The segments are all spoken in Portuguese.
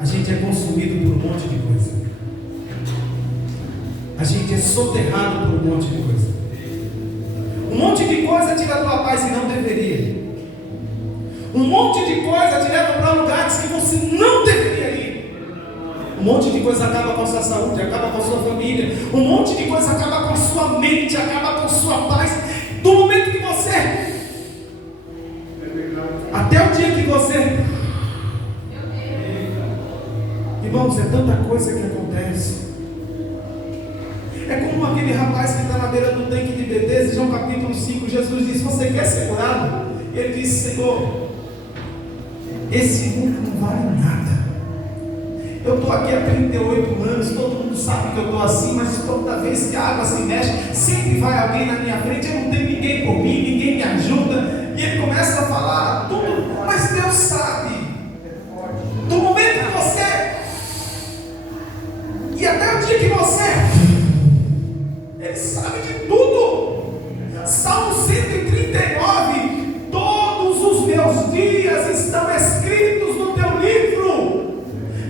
a gente é consumido por um monte de coisa. A gente é soterrado por um monte de coisa. Um monte de coisa tira a tua paz e não deveria. Um monte de coisa te leva para lugares que você não deveria ir. Um monte de coisa acaba com a sua saúde, acaba com a sua família. Um monte de coisa acaba com a sua mente, acaba com a sua paz. Do momento que você, até o dia que você, irmãos, é tanta coisa que acontece. É como aquele rapaz que está na beira do tanque de Betesda, João capítulo 5, Jesus diz: você quer ser curado? Ele disse: Senhor, esse mundo não vale nada. Eu estou aqui há 38 anos, todo mundo sabe que eu estou assim, mas toda vez que a água se mexe, sempre vai alguém na minha frente, eu não tenho ninguém por mim, ninguém me ajuda. E ele começa a falar tudo, mas Deus sabe. Do momento que você, e até o dia que você, Ele sabe de tudo. Salmo 139: todos os meus dias estão escritos no teu livro,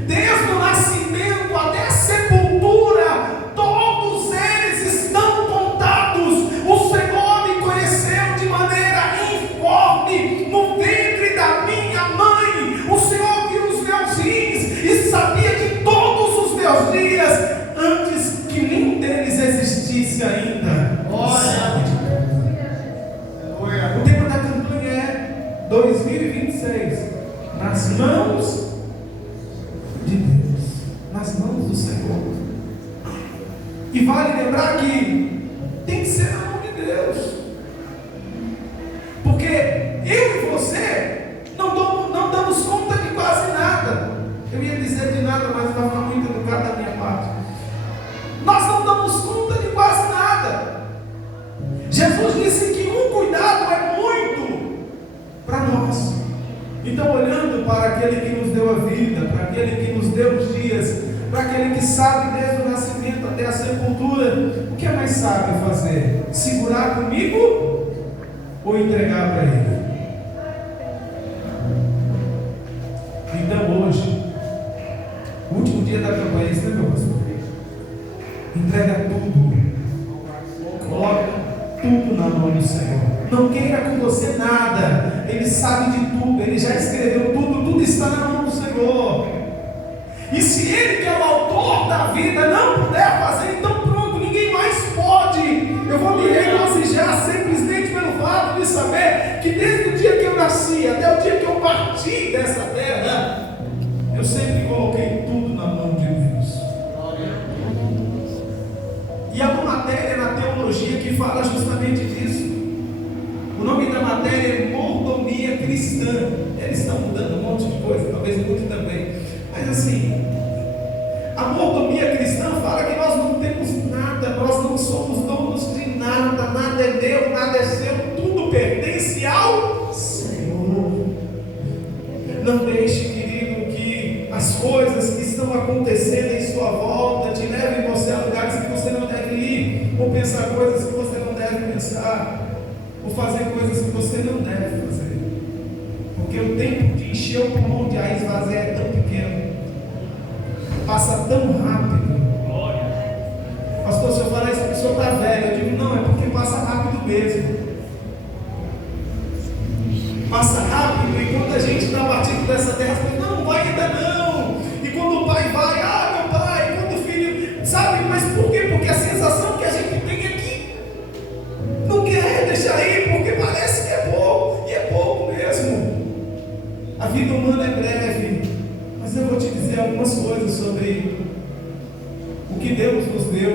desde o nascimento até a sepultura, todos eles estão contados. O Senhor me conheceu de maneira informe no ventre da minha mãe. O Senhor viu os meus rins e sabia de todos os meus dias, antes que nenhum deles existisse ainda. O tema da campanha é 2026 nas mãos de Deus, nas mãos do Senhor. E vale lembrar que tem que ser na mão de Deus, porque eu e você não damos conta de quase nada. Eu ia dizer de nada, mas estava muito educado da minha parte. Nós não damos conta de quase nada. Jesus disse que um cuidado é muito para nós. Então, olhando para aquele que nos deu a vida, para aquele que nos deu os dias, para aquele que sabe desde o nascimento até a sepultura, o que é mais sábio fazer? Segurar comigo ou entregar para Ele? Então, hoje, o último dia da campanha, isso é meu pastor. Entrega tudo. Coloca tudo na mão do Senhor. Não queira com você nada. Ele sabe de tudo. Ele já escreveu tudo. Tudo está na mão do Senhor. E se Ele, que é o autor da vida, não puder fazer, então pronto, ninguém mais pode. Eu vou me regozijar simplesmente pelo fato de saber que desde o dia que eu nasci até o dia que eu parti dessa terra, eu sempre coloquei tudo na mão de Deus. E há uma matéria na teologia que fala justamente disso. O nome da matéria é mordomia cristã. Eles estão mudando um monte de coisa, talvez mude também. Mas assim, a mordomia cristã fala que nós não temos nada, nós não somos donos de nada, nada é meu, nada é seu, tudo pertence ao Senhor. Não deixe, querido, que as coisas que estão acontecendo em sua volta te levem você a lugares que você não deve ir, ou pensar coisas que você não deve pensar, ou fazer coisas que você não deve fazer, porque o tempo de encher o pulmão de ar e esvaziar é tão pequeno, passa tão rápido. Pastor, se eu falar isso, a pessoa está velha, eu digo, não, é porque passa rápido mesmo. Passa rápido, e quando a gente está partindo dessa terra, você fala, não vai ainda não. E quando o pai vai, meu pai, quando o filho, sabe, mas por quê? Porque a sensação que a gente tem é que não quer deixar ir, porque parece que é pouco, e é pouco mesmo. A vida humana é breve, mas eu vou te dizer algumas coisas sobre o que Deus nos deu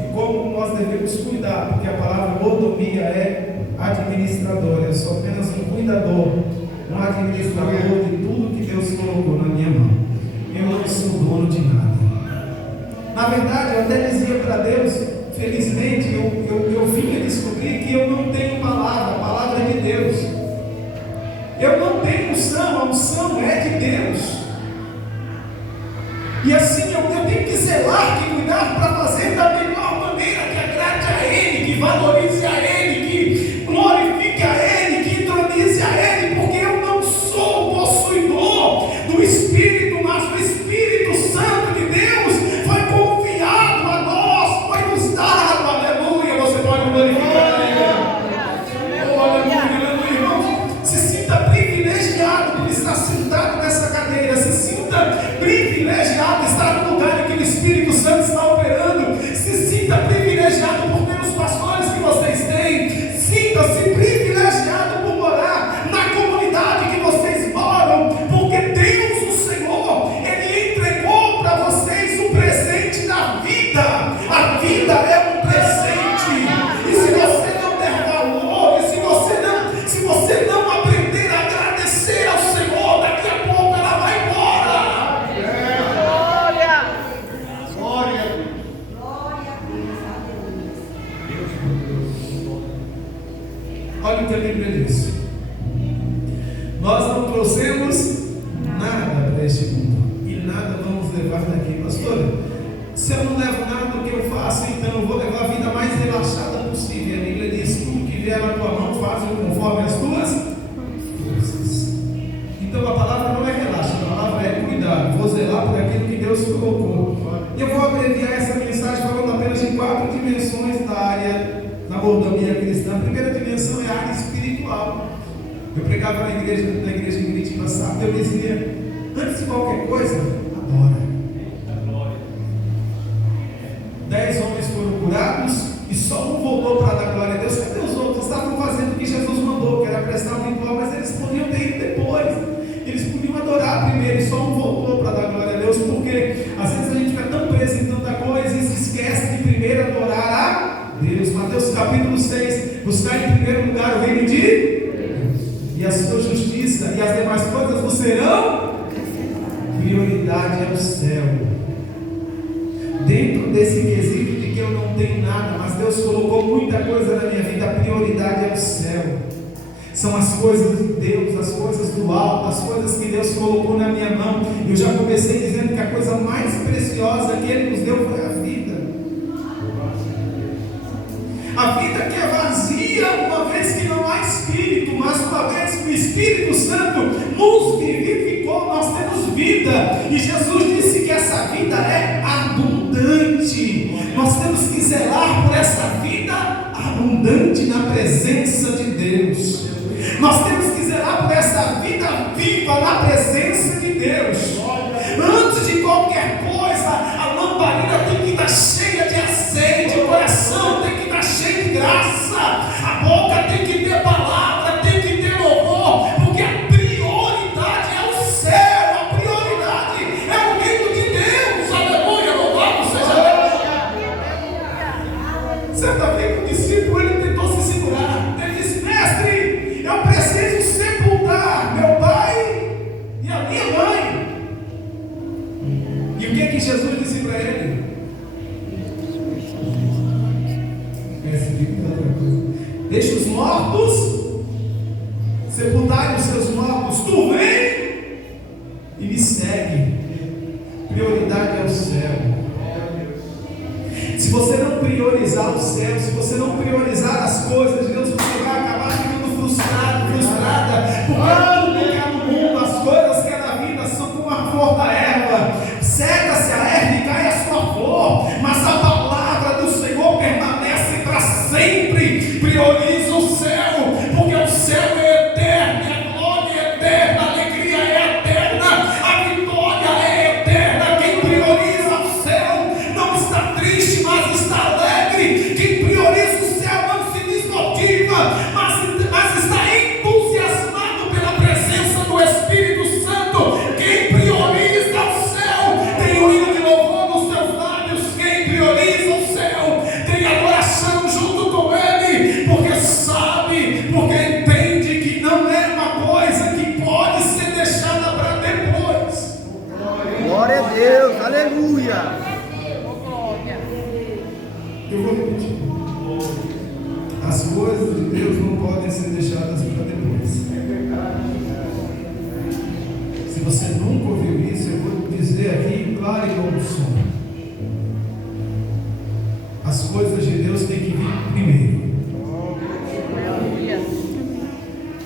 e como nós devemos cuidar, porque a palavra mordomia é administrador. Eu sou apenas um cuidador, um administrador de tudo que Deus colocou na minha mão. Eu não sou dono de nada. Na verdade, eu até dizia para Deus, felizmente, eu vim a descobrir que eu não tenho palavra, a palavra é de Deus. Eu não tenho unção, a unção é de Deus. E assim eu tenho que zelar, que cuidar para fazer da melhor maneira, que agrade a Ele, que valorize a Ele, que glorifique a Ele, que entronize a Ele, porque eu não sou o possuidor do Espírito, mas o Espírito trazemos nada para este mundo e nada vamos levar daqui. Pastor, se eu não levo nada, o que eu faço? Então eu vou levar a vida mais relaxada possível. A Bíblia diz: tudo que vier na tua mão, faz-o conforme as tuas forças. Então a palavra não é relaxa, a palavra é cuidado. Vou zelar por aquilo que Deus colocou. E eu vou abreviar essa mensagem falando apenas de 4 dimensões da área da mordomia cristã. A primeira dimensão é a área espiritual. Eu pregava na igreja em Curitiba sábado, eu dizia: antes de qualquer coisa, adora. 10 homens foram curados e só um voltou para dar glória a Deus. Cadê os outros? Estavam fazendo o que Jesus mandou, que era prestar um ritual, mas eles podiam ter ido depois. Eles podiam adorar primeiro e só um voltou para dar glória a Deus, porque às vezes a gente fica tão preso em tanta coisa e se esquece de primeiro adorar a Deus. Mateus capítulo 6: buscar em primeiro lugar o reino de Deus e a sua justiça, e as demais coisas vos serão. Prioridade é o céu. Dentro desse quesito de que eu não tenho nada, mas Deus colocou muita coisa na minha vida, a prioridade é o céu. São as coisas de Deus, as coisas do alto, as coisas que Deus colocou na minha mão. Eu já comecei dizendo que a coisa mais preciosa que Ele nos deu foi a vida. A vida que é vazia, uma vez que não há Espírito, mas uma vez que o Espírito Santo nos vivificou, nós temos vida. E Jesus disse que essa vida é abundante. Nós temos que zelar por essa vida abundante na presença de Deus. Nós temos que zelar por essa vida viva na presença de Deus. Antes de qualquer coisa, a lamparina tem que estar cheia de azeite, o coração tem que estar cheio de graça, a boca tem que ter palavra, tem que ter louvor, porque a prioridade é o céu, a prioridade é o reino de Deus. Aleluia, louvado seja Deus. Certa vez o discípulo, ele tentou se segurar. Ele disse: mestre, eu preciso sepultar meu pai e a minha mãe. E o que Jesus disse para ele? Deixa os mortos sepultarem os seus mortos. Tu vem e me segue. Prioridade é o céu. Se você não priorizar o céu, se você não priorizar as coisas de Deus, você vai acabar ficando frustrado, frustrada, porque tudo que há no mundo, as coisas que há na vida são como a flor da erva. Seca-se a erva e cai a sua flor, mas a palavra do Senhor permanece para sempre. Prioriza o céu, porque o céu é eterno, a glória é eterna, a alegria é eterna, a vitória é eterna. Quem prioriza o céu não está triste, mas está alegre. Quem prioriza o céu não se desmotiva, mas está entusiasmado pela presença do Espírito Santo. Quem prioriza o céu tem o hino de louvor nos seus lábios. Quem prioriza o céu tem adoração junto com ele, porque sabe, porque entende que não é uma coisa que pode ser deixada para depois. Glória a Deus, aleluia. Eu vou repetir: as coisas de Deus não podem ser deixadas para depois. Se você nunca ouviu isso, eu vou dizer aqui claro e como som: as coisas de Deus têm que vir primeiro.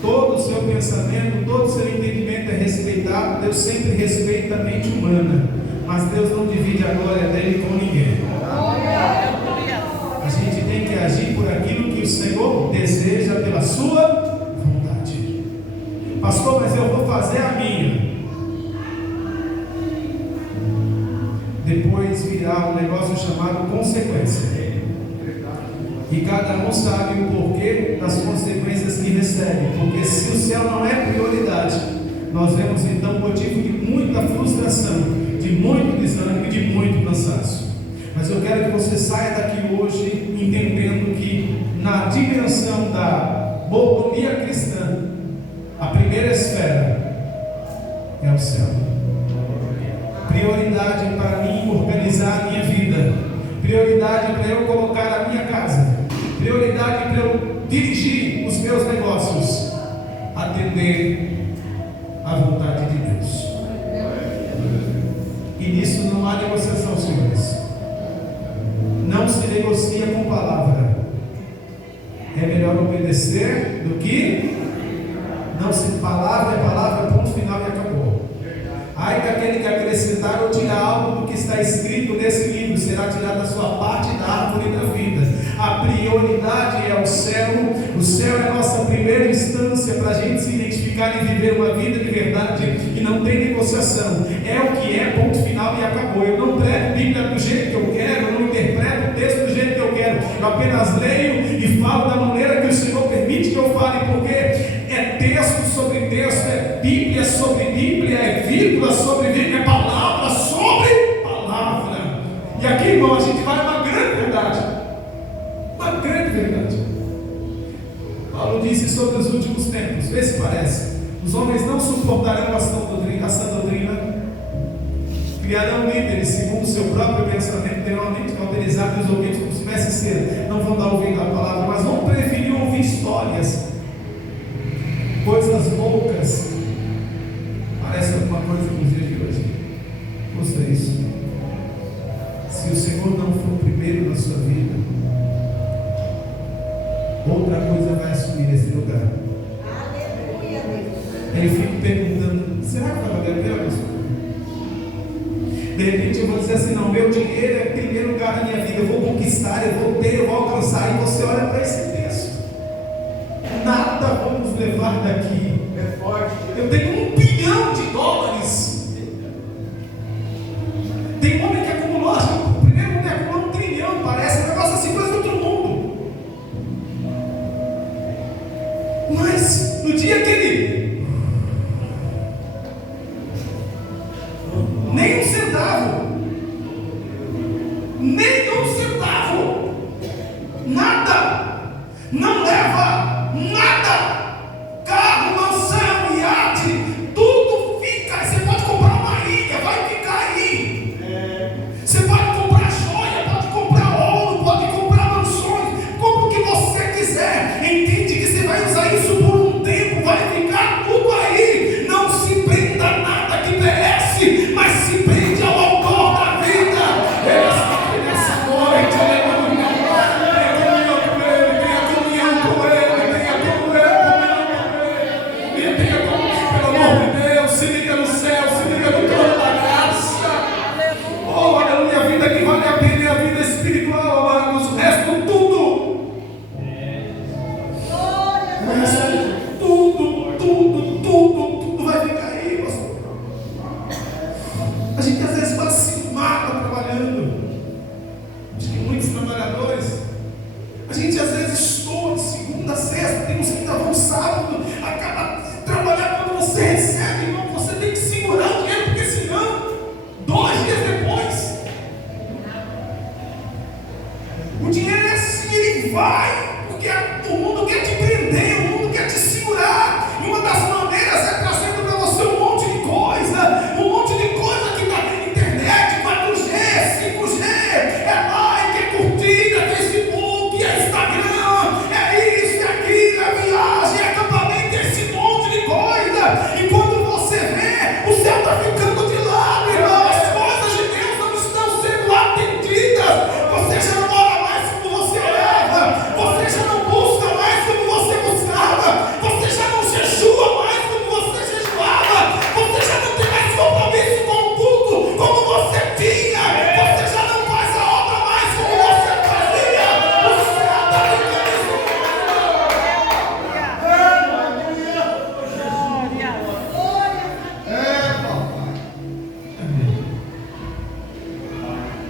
Todo o seu pensamento, todo o seu entendimento é respeitado. Deus sempre respeita a mente humana, mas Deus não divide a glória dele com ninguém. A gente tem que agir por aquilo que o Senhor deseja, pela sua vontade. Pastor, mas eu vou fazer a minha. Depois virá um negócio chamado consequência. E cada um sabe o porquê das consequências que recebe. Porque se o céu não é prioridade, nós vemos então motivo de muita frustração, de muito desânimo e de muito cansaço. Mas eu quero que você saia daqui hoje entendendo que na dimensão da mordomia cristã, a primeira esfera é o céu. Prioridade para mim organizar a minha vida, prioridade para eu colocar a minha casa, prioridade para eu dirigir os meus negócios, atender à vontade Deus. E nisso não há negociação, senhores. Não se negocia com palavra. É melhor obedecer do que não se. Palavra é palavra, ponto final e acabou. Ai daquele que acrescentar ou tirar algo do que está escrito nesse livro, será tirada a sua parte da árvore da vida. A prioridade é o céu. O céu é a nossa primeira instância para a gente se identificar e viver uma vida de verdade que não tem negociação. É o que é, ponto final e acabou. Eu não prego Bíblia do jeito que eu quero, eu não interpreto o texto do jeito que eu quero. Eu apenas leio e falo da maneira que o Senhor permite que eu fale, porque é texto sobre texto, é Bíblia sobre Bíblia, é vírgula sobre vírgula, é palavra sobre palavra. E aqui, irmão, a gente vai uma grande verdade. Uma grande verdade. Paulo disse sobre os últimos tempos, vê se parece. Os homens não suportarão a sã doutrina, criarão líderes segundo o seu próprio pensamento, terão a mente cauterizada e os ouvidos como se tivesse cera, não vão dar ouvido à palavra, mas vão preferir ouvir histórias, coisas loucas. Parece alguma coisa nos dias de hoje. Ouça isso. Se o Senhor não for primeiro na sua vida, outra coisa vai assumir esse lugar. Aleluia, Deus. Aí eu fico perguntando: será que vai valer a pena, pastor? De repente eu vou dizer assim: não, meu dinheiro é em primeiro lugar na minha vida, eu vou conquistar, eu vou ter, eu vou alcançar. E você olha para esse texto: nada vamos levar daqui. É forte. Eu tenho $1 bilhão. Tem homem que acumulou, acho que o primeiro homem acumulou $1 trilhão, parece um negócio assim, coisa do outro mundo. Mas no dia que ele nem um centavo, nada, não leva nada. Carro, mansão, iate, tudo fica. Você pode comprar uma ilha, vai ficar aí. Você pode comprar joia, pode comprar ouro, pode comprar mansões, compra o que você quiser. Entende que você vai usar isso por um tempo, vai ficar tudo aí. Não se prenda a nada que perece, mas se prende ao autor da vida. Nessa noite, aleluia. Tenha comunhão com ele, tenha comunhão com ele, tenha comunhão. Pelo amor de Deus, se liga no céu, se liga no trono da graça. Oh, aleluia, a vida que vale a pena é a vida espiritual, amados. O resto tudo. O resto tudo vai ficar aí, pastor. A gente às vezes quase se mata trabalhando. Acho que muitos trabalhadores, a gente às vezes estuda de segunda a sexta, tem uns que ainda vão sábado, acaba de trabalhar. Quando você recebe, irmão, você tem que segurar o dinheiro, porque senão, 2 dias depois, o dinheiro é assim, ele vai, porque o mundo quer te prender, o mundo quer te segurar. E uma das maneiras é trazendo para você um monte de coisa que está na internet, 4G, 5G, é like, é curtida, é Facebook, é Instagram, é isso, é aquilo, é viagem, é acampamento, é esse monte de coisa. E quando você vê, o céu está ficando de lado, irmão. As coisas de Deus não estão sendo atendidas. Você já não ora mais como você orava, você já não busca mais como você buscava, você já não jejua mais como você jejuava, você já não tem mais compromisso com o culto como você tinha, você já não faz a obra mais como você fazia. O céu está ficando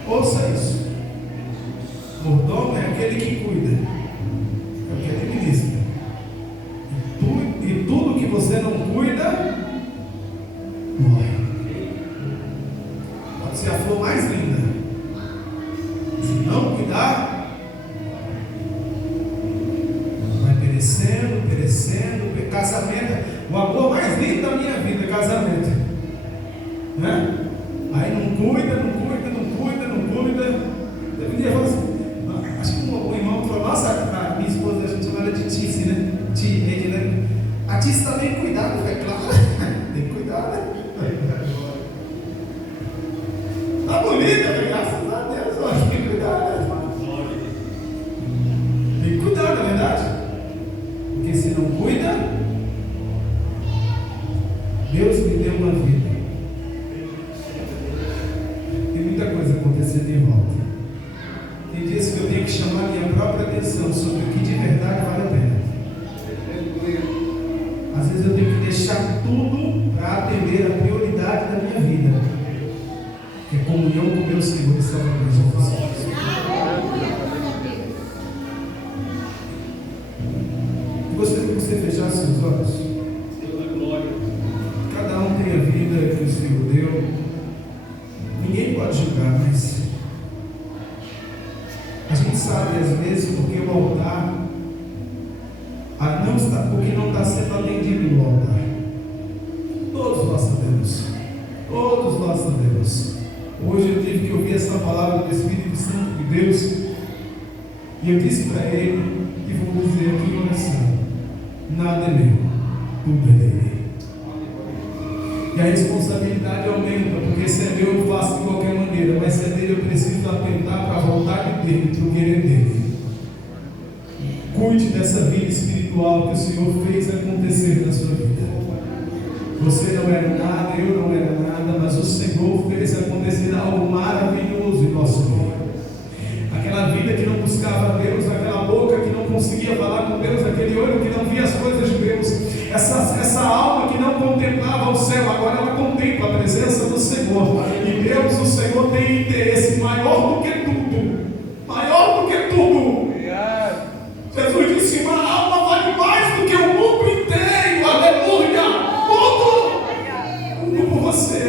Ouça isso. Mordomo é aquele que cuida, é o que ele ministra. E tudo que você não cuida, morre. Pode ser a flor mais linda. Se não cuidar, vai perecendo. Casamento, o amor mais lindo da minha vida, casamento. Né? Aí não cuida. Eu queria falar assim, acho que o irmão falou: nossa, a minha esposa, a gente chama ela de Tice, né? A Tice está bem cuidada. Eu falei: claro, tem que cuidar, né? bonita, graças a Deus. Olha, tem que cuidar, né, irmão? Tem que cuidar, na verdade. Porque se não cuida, Deus me deu uma vida. Tem muita coisa acontecendo em volta. Tem dias que eu tenho que chamar minha própria atenção sobre o que de verdade vale a pena. Às vezes eu tenho que deixar tudo para atender a prioridade da minha vida, que é comunhão com meu Senhor e Salvador Jesus Cristo. Eu gostaria que você fechasse os olhos. Cada um tem a vida que o Senhor deu. Ninguém pode julgar, mas a gente sabe às vezes porque o altar porque não está sendo atendido no altar. Todos nós sabemos. Todos nós sabemos. Hoje eu tive que ouvir essa palavra do Espírito Santo de Deus. E eu disse para ele, e vou dizer aqui em oração: nada é meu, tudo é dele. E a responsabilidade aumenta, porque se é meu eu faço de qualquer maneira, mas se é dele eu preciso atentar para a vontade dele, para o querer dele. Cuide dessa vida espiritual que o Senhor fez acontecer na sua vida. Você não era nada, eu não era nada, mas o Senhor fez acontecer algo maravilhoso em nosso meio. Aquela vida que não buscava Deus, aquela boca que não conseguia falar com Deus, aquele olho que não via as coisas de Deus, essa alma que não contemplava o céu, agora ela contempla a presença do Senhor. E Deus, o Senhor, tem interesse maior do que tudo. Maior do que tudo. Jesus disse: uma alma vale mais do que o mundo inteiro. Aleluia! Tudo por você.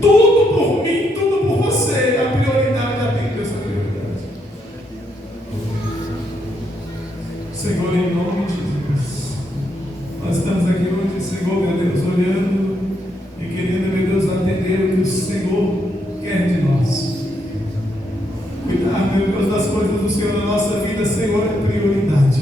Tudo por mim, tudo por você. A prioridade atende essa prioridade. Senhor, em nome de Jesus, nós estamos aqui hoje, Senhor, meu Deus, olhando e querendo, meu Deus, atender o que o Senhor quer de nós. Cuidar, meu Deus, das coisas do Senhor na nossa vida, Senhor, é prioridade.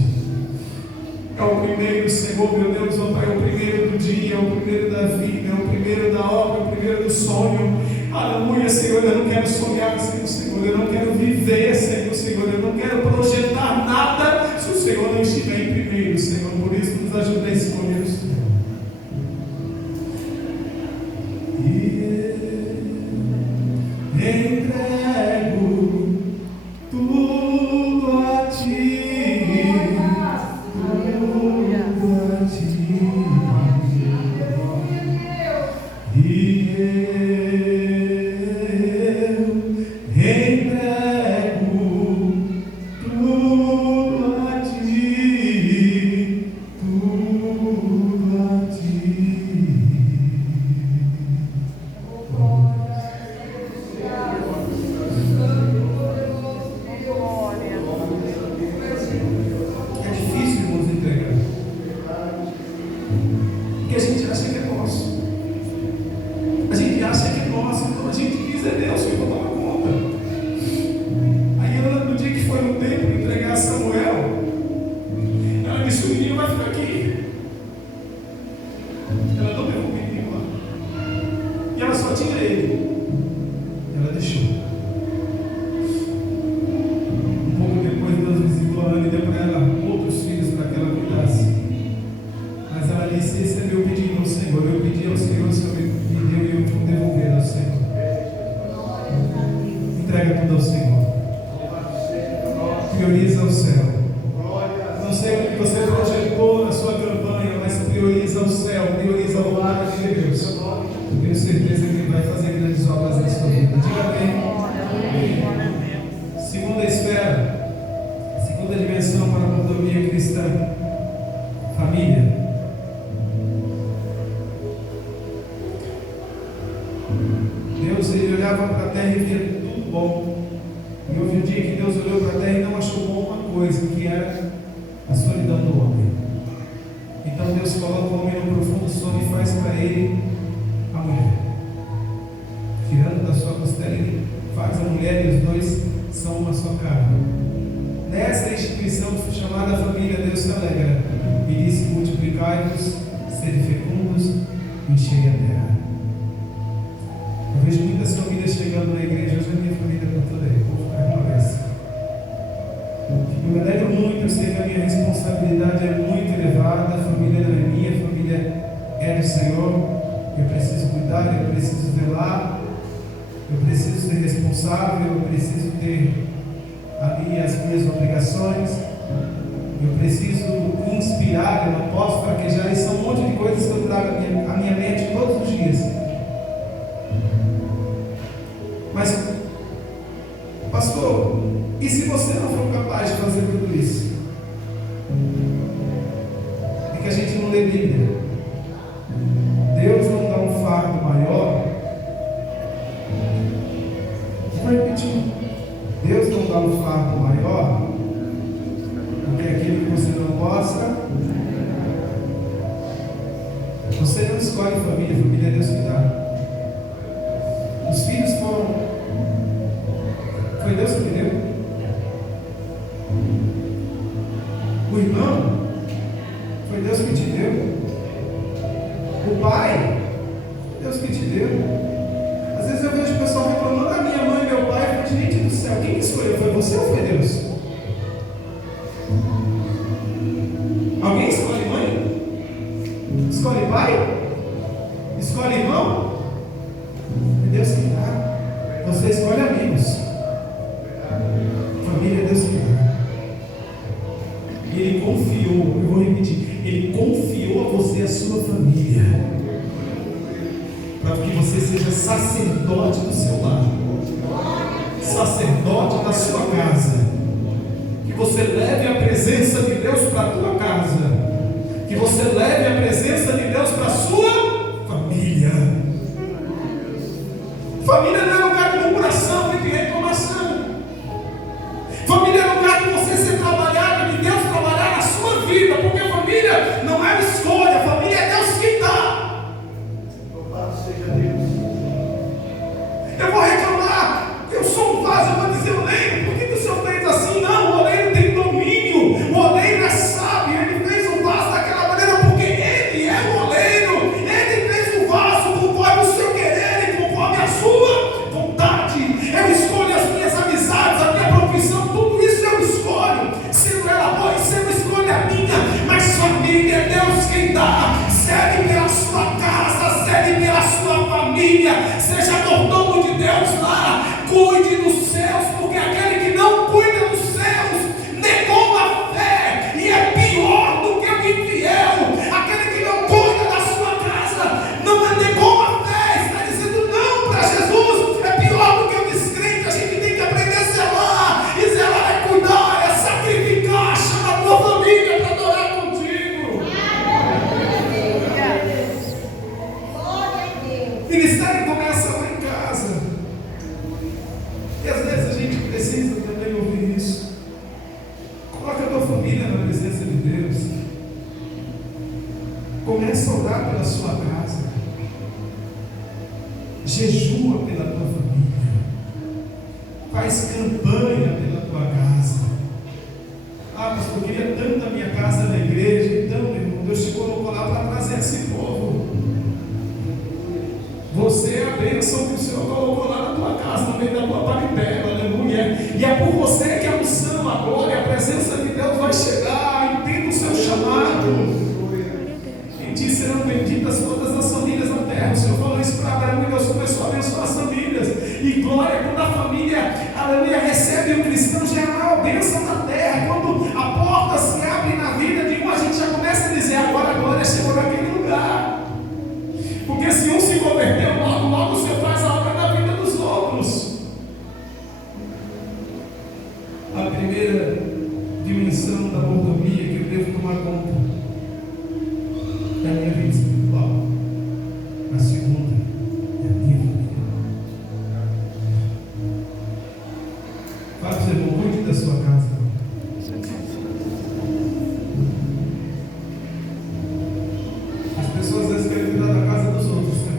É o primeiro, Senhor, meu Deus, ó Pai, é o primeiro do dia, é o primeiro da vida, é o primeiro da obra, é o primeiro do sonho. Aleluia, Senhor, eu não quero sonhar sem o Senhor, eu não quero viver sem o Senhor, eu não quero projetar nada se o Senhor não estiver em primeiro, Senhor. Por isso, nos ajuda a escolher o Senhor. Entrego tudo a Ti, tudo a Ti, e eu entrego tudo a Ti, tudo a Ti. Prioriza o céu. Não sei o que você projetou na sua campanha, mas prioriza o céu, prioriza o lado de Deus. Eu tenho certeza que Ele vai fazer grandes obras na sua vida. Diga amém. Segunda esfera, segunda dimensão para a mordomia cristã: família. Deus, Ele olhava para a terra e via tudo bom. E houve um dia que Deus olhou para a terra e não achou bom uma coisa, que era a solidão do homem. Então Deus coloca o homem no profundo sono e faz para ele a mulher. Tirando da sua costela, ele faz a mulher e os dois são uma só carne. Nessa instituição chamada família, Deus se alegra e disse: multiplicai-vos, sede fecundos, enchei a terra. vejo muitas famílias chegando na igreja, hoje a minha família está toda aí, vou ficar uma vez. Eu me alegro muito, eu sei que a minha responsabilidade é muito elevada, a família não é minha, a família é do Senhor. Eu preciso cuidar, eu preciso velar, eu preciso ser responsável, eu preciso ter ali as minhas obrigações, eu preciso inspirar, eu não posso fraquejar. Isso é um monte de coisas que eu trago à minha mente todos os dias. Mas, pastor, e se você não for capaz de fazer tudo isso? É que a gente não lê Bíblia. Deus não dá um fardo maior. Vou repetir. Deus não dá um fardo maior do que aquilo que você não possa. Você não escolhe família, família é Deus que dá. Os filhos foram. Foi Deus que deu. O irmão, foi Deus que te deu. O pai, Deus que te deu. Às vezes eu vejo o pessoal reclamando: a minha mãe e meu pai. Gente do céu, quem escolheu? Foi você ou foi Deus? Alguém escolhe mãe? Escolhe pai? Escolhe irmão? É Deus que dá. Você escolhe amigos. Família é Deus que dá. Ele confiou, eu vou repetir, Ele confiou a você a sua família, para que você seja sacerdote do seu lar, sacerdote da sua casa, que você leve a presença de Deus para a tua casa, que você leve a presença de Deus para a sua família. Família não é lugar de murmuração, nem de reclamação. Família é lugar de você ser trabalhado, de Deus trabalhar na sua vida, porque a família não é escolha, a família é Deus que dá. Louvado seja Deus. Eu vou reclamar, eu sou um vaso, eu vou dizer: oleiro, por que o senhor fez assim? Não, o oleiro tem domínio, o oleiro é sábio, ele fez o vaso daquela maneira porque ele é o oleiro, ele fez o vaso conforme o seu querer e conforme a sua vontade. Eu escolho as minhas amizades, a minha profissão, tudo isso eu escolho, sendo ela boa e sendo escolha minha, mas família é Deus quem dá. Serve pela sua casa, serve pela sua família, seja mordomo de Deus lá, cuide dos seus, porque aquele que não cuida dos seus negou a fé e é pior do que o infiel. Aquele que não cuida da sua casa não negou a fé, está dizendo não para Jesus, é pior do que o descrente. A gente tem que aprender a zelar, e zelar é cuidar, é sacrificar. Chama a tua família para adorar contigo. Ministério começa lá em casa. E às vezes a gente precisa também ouvir isso. Coloca a tua família na presença de Deus. Começa a orar pela sua casa. Jejua pela tua família. Faz campanha pela tua casa. Ah, pastor, eu queria tanto a minha casa na igreja. Então, meu irmão, Deus te colocou lá para trazer esse povo. Você é a bênção que o Senhor colocou lá na tua casa, no meio da tua parentela, aleluia. E é por você que a unção, a glória, a presença de Deus vai chegar. Entenda o seu chamado. Em ti serão benditas todas as famílias da terra. O Senhor falou isso para Abraão e Deus começou a abençoar as famílias. E glória, quando a família, aleluia, recebe o cristão, já é a maior bênção da terra. Quando a porta se abre na vida de um, a gente já começa a dizer: agora a glória chegou naquele lugar. Porque se um se converteu, logo, logo o Senhor faz a obra na vida dos outros. A primeira dimensão da mordomia que eu devo tomar conta é a minha vida espiritual. A segunda é a minha família. Fala para o seu irmão: cuide da sua casa. As pessoas às vezes querem cuidar da casa dos outros, né?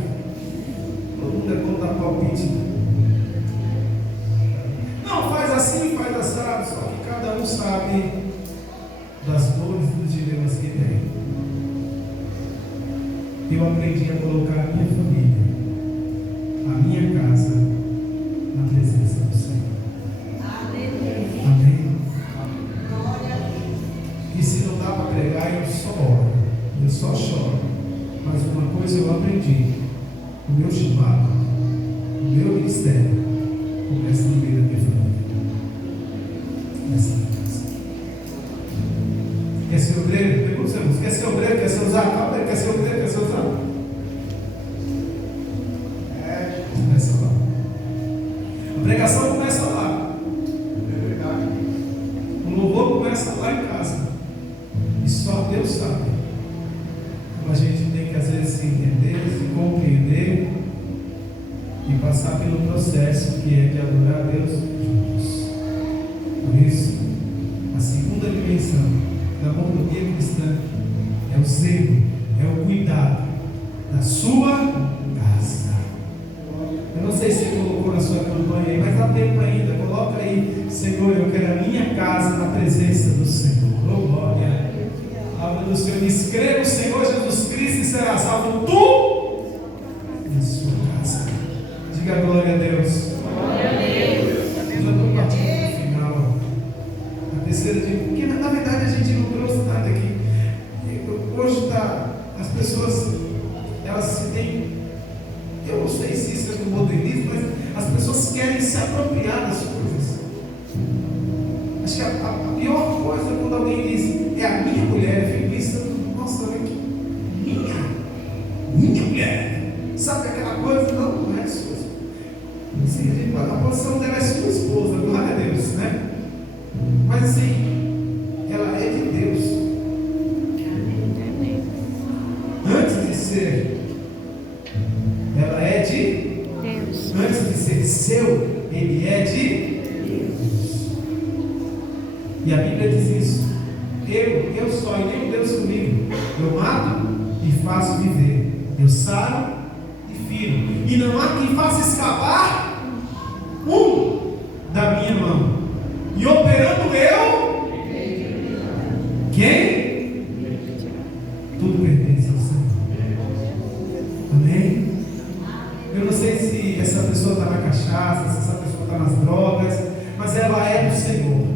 Todo mundo é contra palpite. Não, faz assim, faz assado. Só que cada um sabe das dores e dos dilemas que tem. Eu aprendi a colocar a minha família, a minha casa, entendi. O meu chamado, o meu ministério começa no meio da minha família. Começa na casa. Quer ser obreiro? Pergunta para você, quer ser obreiro? Quer ser usado? Calma aí, quer ser obreiro? Quer ser usado? Começa lá. A pregação começa lá. O louvor começa lá em casa. E só Deus sabe como a gente tem que às vezes se entender, se compreender e passar pelo processo que é de adorar a Deus juntos. Por isso, a segunda dimensão da mordomia cristã é o zelo, é o cuidado da sua casa. Eu não sei se você colocou na sua campanha aí, mas dá tempo ainda. Coloca aí, Senhor, eu quero a minha casa na presença do Senhor. Oh, glória. A palavra do Senhor diz: crê no Senhor Jesus Cristo e será salvo tu e a sua casa. Diga glória a Deus. Glória a Deus. Eu já estou partindo no final. A terceira dica, porque na verdade a gente não trouxe nada aqui. Hoje as pessoas, elas se têm. Eu não sei se isso é do modernismo, mas as pessoas querem se apropriar das coisas. Acho que a pior coisa é quando alguém diz: é a minha mulher, eu fico pensando, nossa, olha aqui, minha mulher. Sabe aquela coisa? Não é sua. Sim, a posição dela é sua esposa, glória a Deus, né? Mas assim, ela é de Deus. Antes de ser, ela é de Deus. Antes de ser seu, ele é de Deus. E a Bíblia diz isso. Eu só e nem Deus comigo. Eu mato e faço viver. Eu saro e firo. E não há quem faça escapar da minha mão. E operando eu, quem? Tudo pertence ao Senhor. Amém? Eu não sei se essa pessoa está na cachaça, se essa pessoa está nas drogas, mas ela é do Senhor.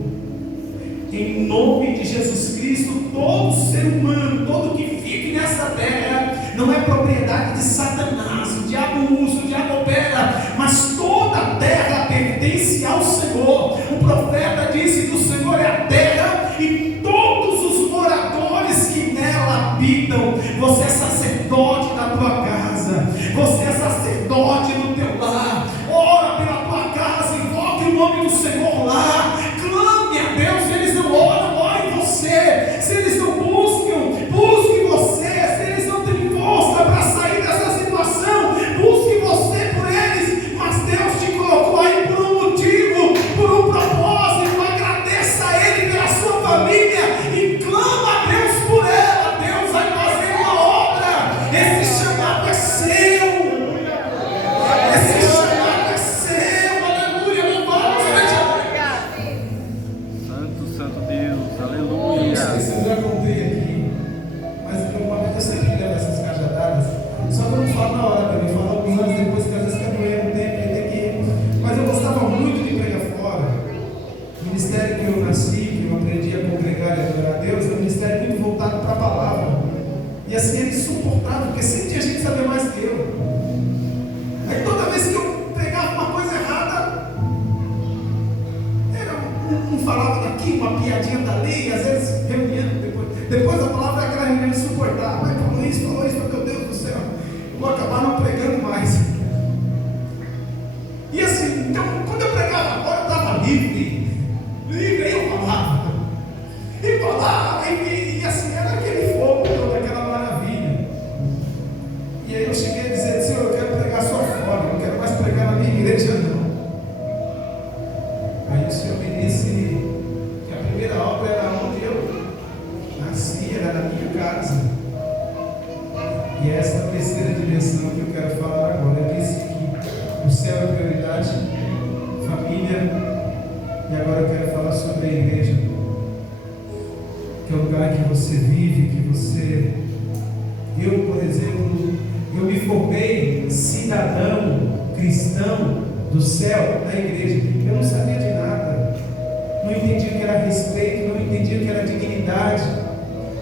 Em nome de Jesus Cristo, todo ser humano, todo que vive nessa terra, não é propriedade de Satanás. O diabo usa, o diabo opera, mas toda a terra pertence ao Senhor. O profeta disse que o Senhor é a terra e todos os moradores que nela habitam. Você é sacerdote da tua casa, você é sacerdote do teu lar. Ora pela tua casa, invoque o nome do Senhor lá, clame a Deus. Eles não oram, ora em você. Se eles não buscam, busque você. Se eles não têm força para sair dessa situação, busque você por eles. Mas Deus te colocou aí por um motivo, por um propósito. Agradeça a Ele pela sua família e clama a Deus por ela. Deus vai fazer uma obra. Esse chamado é seu. Esse chamado é seu. Aleluia. Louvado seja Santo Deus, Não aleluia. sei se eu já contei aqui, mas uma vez eu sempre levo essas cajadadas. Só que eu não falo na hora, para mim, falo alguns anos depois, que às vezes fica doendo, tem que ir. Mas eu gostava muito de pregar fora. O ministério que eu nasci, que eu aprendi a congregar e adorar a Deus, é um ministério muito voltado para a palavra. E assim era insuportável, porque sempre tinha gente que sabia mais que eu. Aí toda vez que eu pregava uma coisa errada, um falava daqui, uma piadinha dali, e às vezes reunião, depois da palavra é aquela reunião insuportável. Mas falou isso, meu Deus do céu, eu vou acabar não pregando mais. E assim, então, quando eu pregava agora, eu estava livre, aí eu falava, e assim, era aquele fogo, toda aquela maravilha. E aí eu cheguei a dizer: Senhor, eu quero pregar só fora, não quero mais pregar na minha igreja, não. Aí o Senhor me disse que a primeira obra era onde eu nasci, era na minha casa. E é essa terceira dimensão que eu quero falar agora. Eu disse que o céu é prioridade, família, e agora eu quero falar sobre a igreja, que é o lugar que você vive, que você... Eu, por exemplo, eu me formei cidadão cristão do céu na igreja. Eu não sabia de nada, não entendia o que era respeito, não entendia o que era dignidade.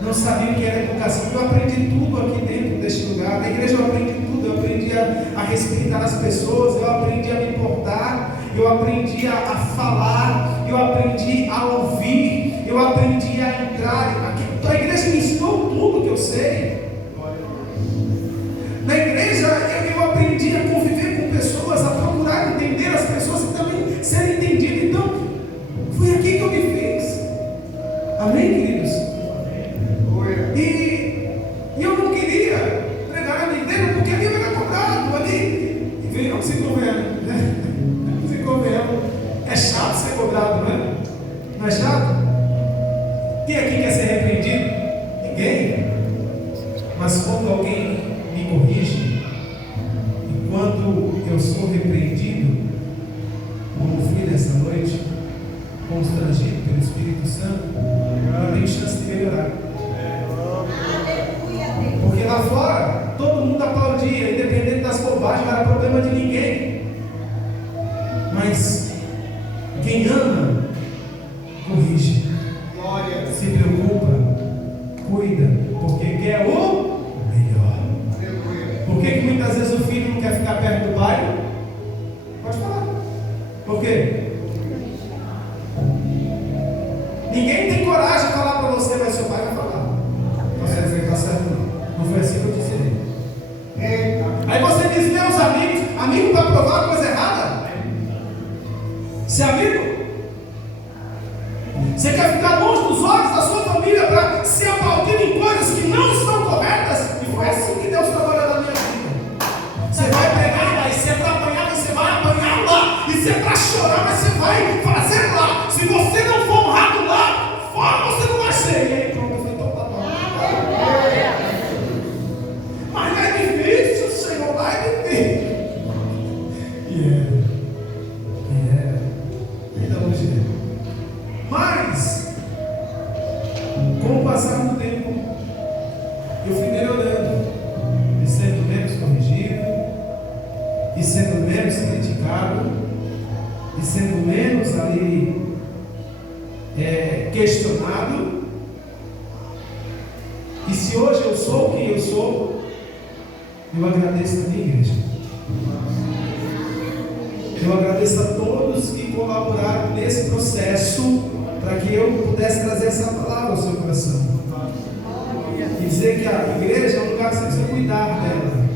não sabia o que era educação. Eu aprendi tudo aqui dentro deste lugar. Na igreja eu aprendi tudo. Eu aprendi a respeitar as pessoas, eu aprendi a me importar, eu aprendi a falar, eu aprendi a ouvir, eu aprendi a entrar. A igreja me ensinou tudo que eu sei. Na igreja eu aprendi a conviver com pessoas, a procurar entender as pessoas e também ser entendido. Então, foi aqui que eu me fiz. Amém, queridos? E eu não queria pregar a mentira, porque ali eu era cobrado, ali. E veio se convenhamos, né? Se convenhamos. É chato ser cobrado, não é? Não é chato? Quem aqui quer ser repreendido? Ninguém. Mas quando alguém me corrige, e quando eu sou repreendido, como fui nessa noite, constrangido pelo Espírito Santo, eu tenho chance de melhorar. Porque lá fora, todo mundo aplaudia, independente das bobagens, não era problema de ninguém. Mas quem ama, corrige, se preocupa, cuida, porque quer o melhor. Por que muitas vezes o filho não quer ficar perto do pai? Pode falar. Por quê? Ninguém tem coragem de falar para você, mas seu pai vai falar. Você não está certo, não. Não foi assim que eu disse ele. Aí você diz, meus amigos, amigo para provar coisa errada? Se amigo, você quer ficar longe dos olhos da sua família para ser aplaudido em coisas que não estão corretas? E foi assim que Deus trabalhou na minha vida. Você vai pregar lá, e se é para apanhar, você vai apanhar lá. E se é para chorar, mas você vai fazer lá. Se você não for honrado lá, fora você não vai ser. E aí, pronto, eu falei, então tá bom. Mas não é difícil, Senhor, não é difícil. Ainda hoje é. Mas, com o passar do tempo, eu fui melhorando, e sendo menos corrigido, e sendo menos criticado, e sendo menos ali questionado. E se hoje eu sou quem eu sou, eu agradeço a minha igreja. Eu agradeço a todos que colaboraram nesse processo para que eu pudesse trazer essa palavra ao seu coração. E dizer que a igreja é um lugar que você precisa cuidar dela.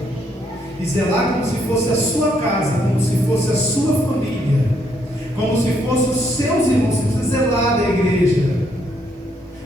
E zelar como se fosse a sua casa, como se fosse a sua família, como se fossem os seus irmãos. Você precisa zelar da igreja.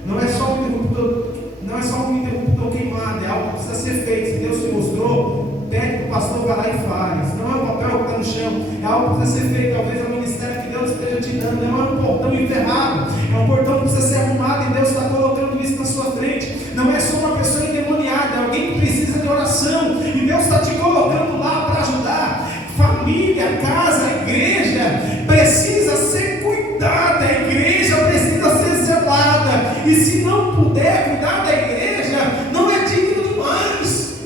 Não é só um interruptor queimado, é algo que precisa ser feito. Se Deus te mostrou, pede para o pastor vai lá e faz. Não é um papel que está no chão, é algo que precisa ser feito. Talvez é o ministério que Deus esteja te dando. Não é um portão enterrado, é um portão que precisa ser arrumado e Deus está colocando isso na sua frente. Não é só uma pessoa endemoniada, é alguém que precisa de oração e Deus está te colocando lá para ajudar. Família, casa, igreja precisa ser cuidada, a igreja precisa ser zelada. E se não puder cuidar da igreja, não é digno demais.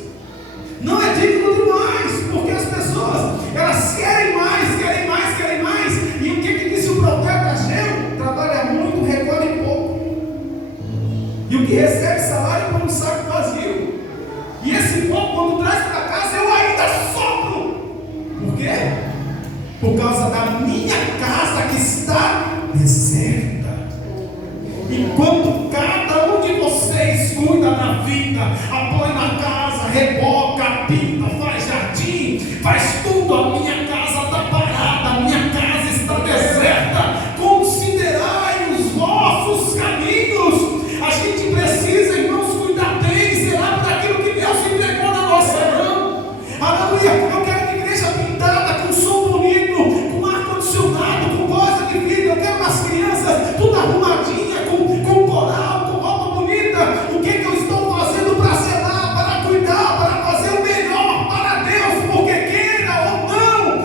Não é digno demais, porque as pessoas, elas querem mais, querem mais, querem mais. E o que disse o profeta Ageu? Trabalha muito, recolhe pouco. E o que recebe salário põe um saco vazio. E esse pouco, quando traz para casa, eu ainda sopro. Por quê? Por causa da minha casa que está deserta. Enquanto cada um de vocês cuida da vida, apoia na casa, reboca, pinta, faz jardim, faz tudo, a minha casa está parada, a minha casa está deserta. Considerai os vossos caminhos. A gente precisa, irmãos, cuidar bem, zelar por aquilo que Deus entregou na nossa mão. Aleluia. Eu quero uma igreja pintada, com som bonito, com ar-condicionado, com coisa de vida. Eu quero umas crianças tudo arrumadinha, com coral, com roupa bonita. O que eu estou fazendo para zelar, para cuidar, para fazer o melhor para Deus? Porque queira ou não,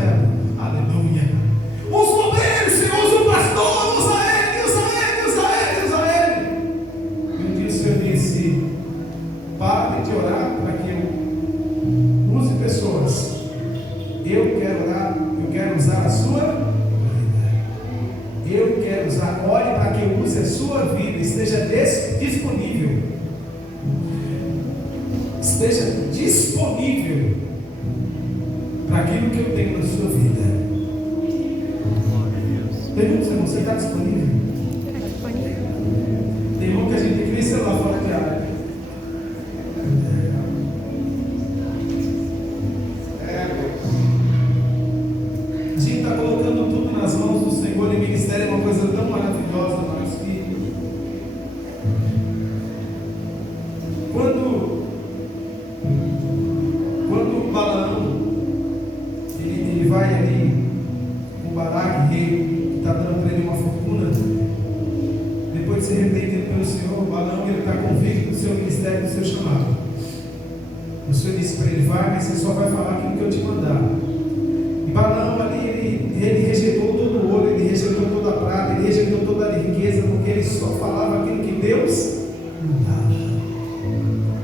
ela. Aleluia. Usa o obreiro, Senhor, usa o pastor, usa ele, usa ele, usa ele, usa ele. E um dia o Senhor disse: pare de orar para que eu use pessoas. Eu quero orar, eu quero usar a sua vida. Eu quero usar, ore para que eu use a sua vida, esteja disponível. Esteja disponível para aquilo que eu tenho na sua vida. Pergunta, irmão, você está disponível? Tem irmão que a gente tem que nem celular fora de área. A gente está colocando tudo nas mãos do Senhor, e o ministério é uma coisa tão maravilhosa, mas que quando o Balaão ele vai ali com o Baraque, rei, que está dando para ele uma fortuna, depois de ser repreendido pelo Senhor, o Balaão está convicto do seu ministério, do seu chamado. O Senhor disse para ele: vai, mas você só vai falar aquilo que eu te mandar. E Balaão ali, ele rejeitou todo o ouro, ele rejeitou toda a prata, ele rejeitou toda a riqueza, porque ele só falava aquilo que Deus mandava.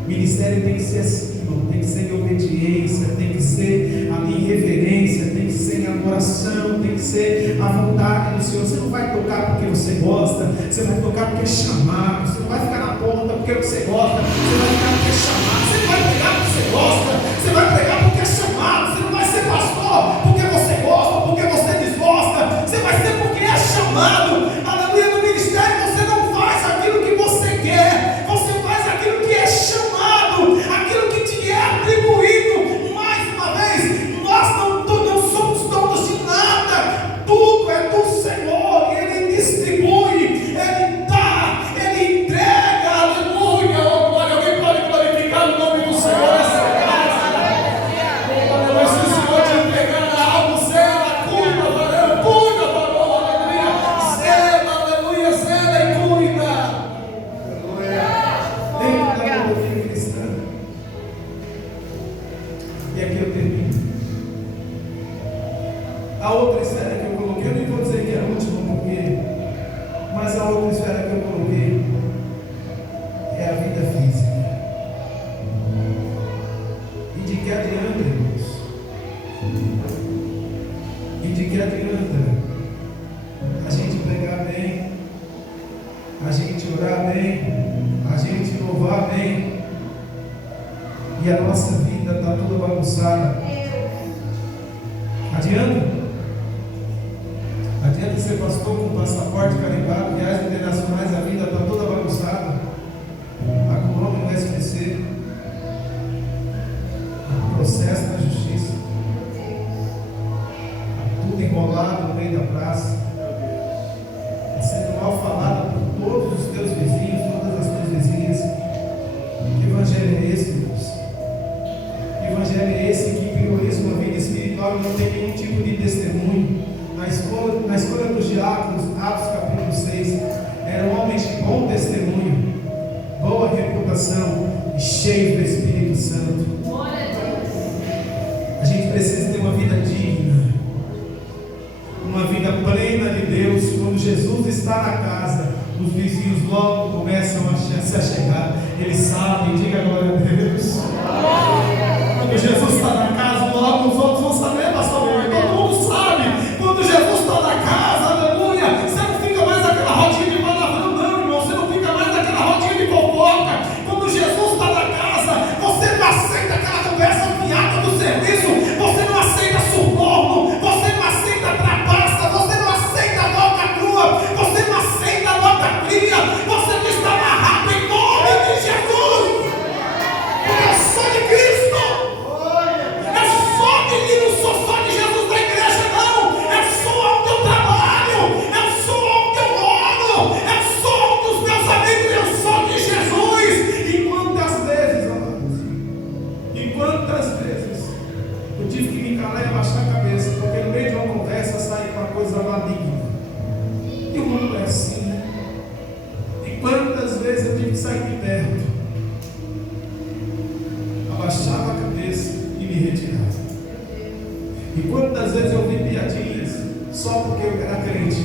O ministério tem que ser assim, irmão, tem que ser em obediência, tem que ser ali em reverência, tem que ser em adoração, tem que ser a vontade do Senhor. Você não vai tocar porque você gosta, você vai tocar porque é chamado. Você não vai ficar na ponta porque você gosta, você vai ficar porque é chamado. Você vai pregar porque você gosta, você vai pregar porque é chamado. Você não vai ser pastor porque você gosta, porque você desgosta, você vai ser porque é chamado. Aleluia. No ministério você não faz aquilo que você quer, você faz aquilo que é chamado, aquilo que te é atribuído. Mais uma vez, nós não somos donos de nada, tudo é do Senhor, Ele distribui, Ele dá, Ele entrega. Aleluia. Oh, glória. Alguém pode glorificar o nome do Senhor nessa casa? Mas se o Senhor te entregar algo, zela, cuida, varão, cuida, varão, aleluia, zela e cuida. Dentro da doutrina cristã. E aqui eu termino. A outra esfera que eu coloquei, eu nem vou dizer que é a última, porque, mas a outra esfera que eu coloquei é a vida física. E de que adianta, irmãos? E de que adianta a gente pregar bem, a gente orar bem, a gente louvar bem, e a nossa vida está toda bagunçada? Adianta? Adianta ser pastor com passaporte carimbado, viagens internacionais, a vida está toda bagunçada, está com o nome no SPC, processo na justiça, tudo enrolado no meio da praça, sendo mal falado por todos os teus vizinhos, todas as tuas vizinhas. Que evangelho é esse, irmãos? Que evangelho é esse que prioriza uma vida espiritual e não tem nenhum tipo de testemunho? Na escolha dos diáconos, Atos capítulo 6, eram homens de bom testemunho, boa reputação e cheios do Espírito Santo. A gente precisa ter uma vida digna, uma vida plena de Deus. Quando Jesus está na casa, os vizinhos logo começam a se achegar. Eles sabem, diga glória a Deus. Quando Jesus está na casa, logo os outros vão saber, pastor. Todo mundo sabe. Quando Jesus está na casa, aleluia, você não fica mais naquela rodinha de palavrão, não, irmão. Você não fica mais naquela rodinha de fofoca. Quando Jesus está na casa, você não aceita aquela conversa fiada do serviço, você não aceita suborno, você não aceita trapaça, você não aceita nota crua, você não aceita nota fria, você não está amarrado em nome de Jesus. Porque eu sou de Cristo. Eu sou de não sou só de Jesus da igreja, não. Eu sou onde eu trabalho, eu sou onde eu oro, eu sou onde os meus amigos, eu sou de Jesus. E quantas vezes, amados, e quantas vezes eu tive que me calar e abaixar a cabeça, porque no meio de uma conversa sai uma coisa maligna. E o mundo é assim, né? E quantas vezes eu tive que sair de perto, abaixava a cabeça e me retirava. E quantas vezes vezes eu ouvi piadinhas só porque eu era crente.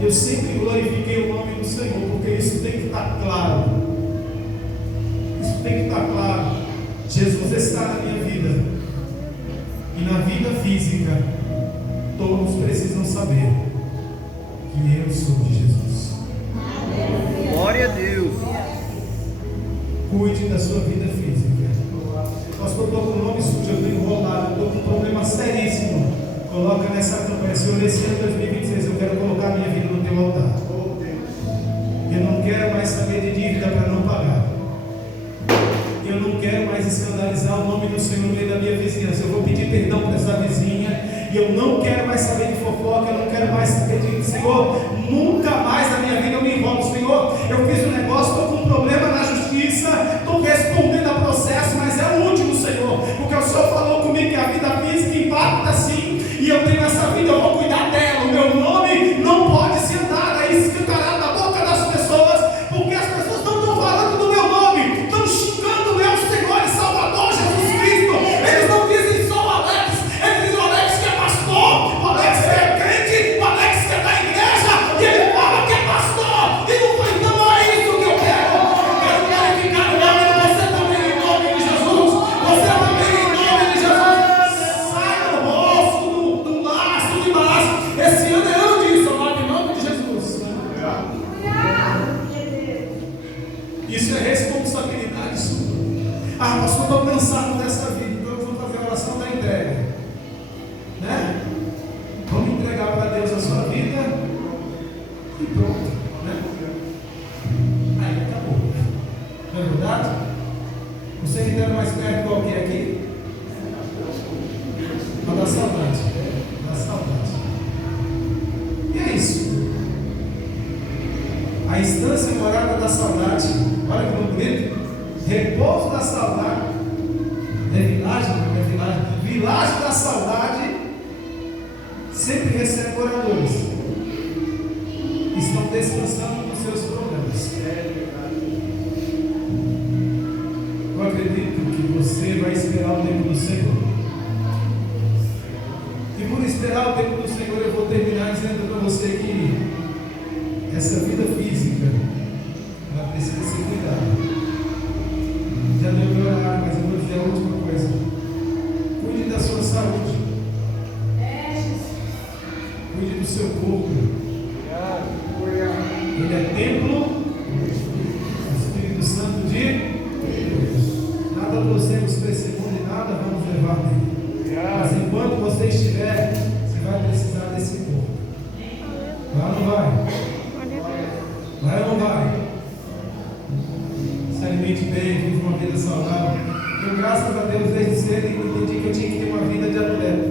Eu sempre glorifiquei o nome do Senhor, porque isso tem que estar claro. Isso tem que estar claro. Jesus está na minha vida. E na vida física, todos precisam saber que eu sou de Jesus. Glória a Deus. Cuide da sua vida física. Pastor, eu estou com o nome sujo, eu estou enrolado, eu estou com um problema seríssimo. Coloca nessa campanha, Senhor, esse ano 2026 eu quero colocar a minha vida no teu altar. Eu não quero mais saber de dívida para não pagar. Eu não quero mais escandalizar o nome do Senhor no meio da minha vizinhança. Eu vou pedir perdão para essa vizinha. E eu não quero mais saber de fofoca. Eu não quero mais saber de Senhor. Nunca mais na minha vida eu me enrolo. Senhor, eu fiz um negócio, estou com um problema na justiça, estou respondendo a processo, mas é o último, Senhor. Porque o Senhor falou comigo que a vida física impacta sim. E eu tenho essa vida, eu vou cuidar dela. O meu nome não pode ser dado aí escancarado na boca das pessoas, porque as pessoas não estão falando do meu nome, estão xingando o meu Senhor e Salvador Jesus Cristo. Eles não dizem só o Alex, eles dizem o Alex que é pastor, o Alex que é crente, o Alex que é da igreja, e ele fala que é pastor. E não foi, então não é isso que eu quero. Eu quero glorificar o nome de você também, em nome de Jesus. Você também, em nome de Jesus. Sai do rosto, do laço de baixo. Esse ano é ano disso, amado, em nome de Jesus. Isso é responsabilidade sua. Ah, pastor, estou cansado dessa vida, então eu vou fazer a oração da entrega. Né? Vamos entregar para Deus a sua vida e pronto. Né? Aí acabou. Não é verdade? Você que está mais perto qual que é aqui? Mas dá saudade. Dá saudade. E é isso. A instância morada da saudade. Olha que bonito. Repouso da saudade. É vilagem, não é vilagem. Vilagem da saudade. Sempre recebe oradores. Estão descansando nos seus problemas. Eu acredito que você vai esperar o tempo do Senhor. E por esperar o tempo do Senhor, eu vou terminar dizendo para você que essa vida física, ela precisa ser cuidada. Já deu meu horário, mas eu vou dizer a última coisa. Cuide da sua saúde. Cuide do seu corpo. Ele é templo do Espírito Santo de Deus. Nada trouxemos para esse mundo e nada vamos levar dele. Mas enquanto você estiver, você vai precisar desse corpo. Vai ou não vai? Vai ou não vai? Se alimente bem, vive uma vida saudável. Eu, graças a Deus, desde cedo entendi que eu tinha que ter uma vida de atleta.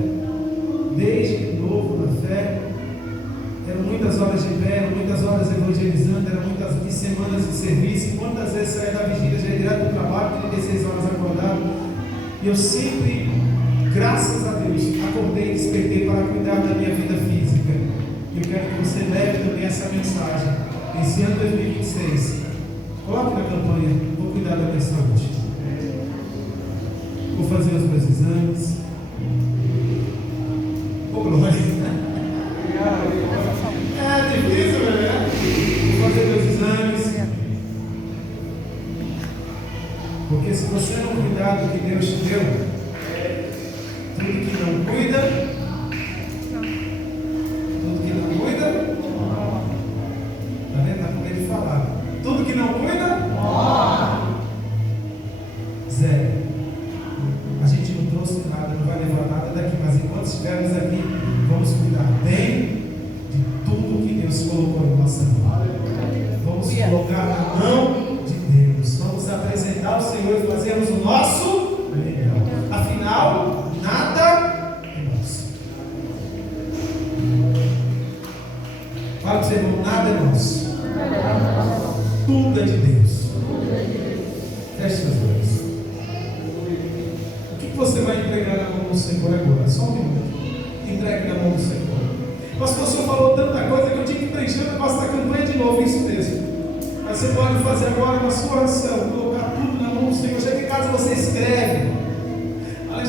Desde novo na fé, eram muitas horas de pé, eram muitas horas evangelizando, eram muitas semanas de serviço. Quantas vezes saía da vigília, já ia direto do trabalho, 36 horas acordado. E eu sempre, graças a Deus, acordei e despertei para cuidar da minha vida física. E eu quero que você leve também essa mensagem. Esse ano 2026, coloque na campanha: vou cuidar da minha saúde. Vou fazer os meus exames. Ô, glória! É difícil, né? Vou fazer meus exames. Porque se você não cuidar do que Deus te deu, tudo que não cuida, tá vendo? Tá com medo de falar. Tudo que não cuida, zero. A gente não trouxe nada, não vai levar nada daqui, mas enquanto estivermos aqui, vamos cuidar bem de tudo que Deus colocou em nossa mão. Vamos colocar na mão de Deus. Vamos apresentar o Senhor e fazermos o nosso melhor. Afinal, nada é nosso. Fala para o seu irmão: nada é nosso. Tudo é de Deus. Feche seus olhos. O que você vai entregar na mão do Senhor agora? Só um minuto. Entregue na mão do Senhor. Pastor, o senhor falou tanta coisa que eu tinha que preencher o negócio da campanha de novo. Isso mesmo. Mas você pode fazer agora na sua oração, colocar tudo na mão do Senhor. Chega em casa, você escreve.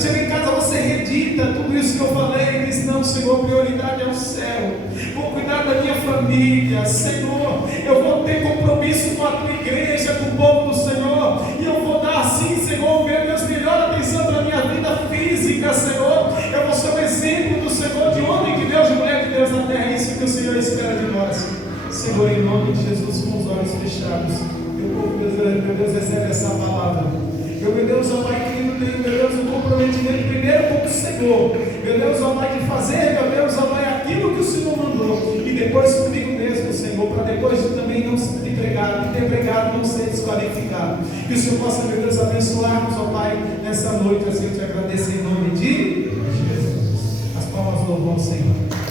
Chega em casa, você redige. medita tudo isso que eu falei e diz: não, Senhor, prioridade é o céu, vou cuidar da minha família, Senhor, eu vou ter compromisso com a tua igreja, com o povo do Senhor, e eu vou dar assim, Senhor, meu Deus, melhor atenção para a minha vida física, Senhor, eu vou ser um exemplo do Senhor, de homem de Deus, de mulher de Deus na terra. É isso que o Senhor espera de nós, Senhor, em nome de Jesus, com os olhos fechados. Meu Deus, recebe essa palavra. Meu Deus, ó Pai querido, tenho, meu Deus, um comprometimento primeiro com o Senhor. Meu Deus, ó Pai, de fazer, meu Deus, ó Pai, aquilo que o Senhor mandou. E depois comigo mesmo, Senhor, para depois também não ser pregado, não ser desqualificado. Que o Senhor possa, meu Deus, abençoar-nos, ó Pai, nessa noite. Assim eu te agradeço em nome de Jesus. As palmas louvam ao Senhor.